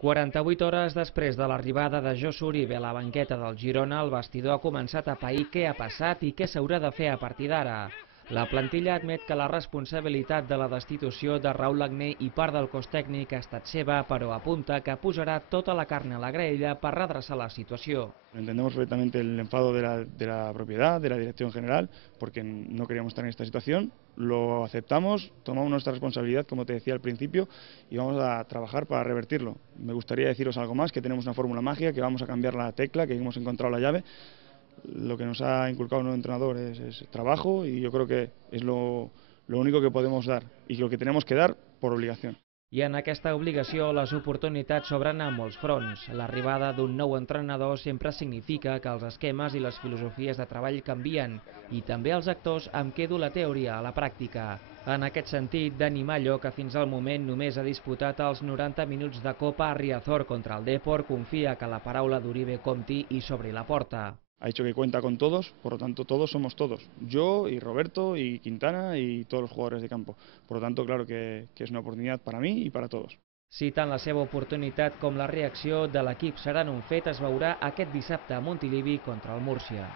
48 hores després de l'arribada de Josu Uribe a la banqueta del Girona, el vestidor ha començat a pair què ha passat i què s'haurà de fer a partir d'ara. La plantilla admet que la responsabilitat de la destitució de Raúl Agné i part del cos tècnic ha estat seva, però apunta que posarà tota la carn a la graella per redreçar la situació. Entendemos perfectamente el enfado de la propiedad, de la dirección general, porque no queríamos estar en esta situación, lo aceptamos, tomamos nuestra responsabilidad, como te decía al principio, y vamos a trabajar para revertirlo. Me gustaría deciros algo más, que tenemos una fórmula mágica, que vamos a cambiar la tecla, que hemos encontrado la llave. Lo que nos ha inculcado un nuevo entrenador es trabajo y yo creo que es lo único que podemos dar y lo que tenemos que dar por obligación. I en aquesta obligació les oportunitats s'obren a molts fronts. L'arribada d'un nou entrenador sempre significa que els esquemes i les filosofies de treball canvien i també els actors amb què dur la teoria a la pràctica. En aquest sentit, Dani Mallo, que fins al moment només ha disputat els 90 minuts de Copa a Riazor contra el Depor, confia que la paraula d'Uribe compti i s'obri la porta. Ha dicho que cuenta con todos, por lo tanto todos somos todos. Yo y Roberto y Quintana y todos los jugadores de campo. Por lo tanto, claro que es una oportunidad para mí y para todos. Si tant la seva oportunitat com la reacció de l'equip seran un fet, es veurà aquest dissabte a Montilivi contra el Múrcia.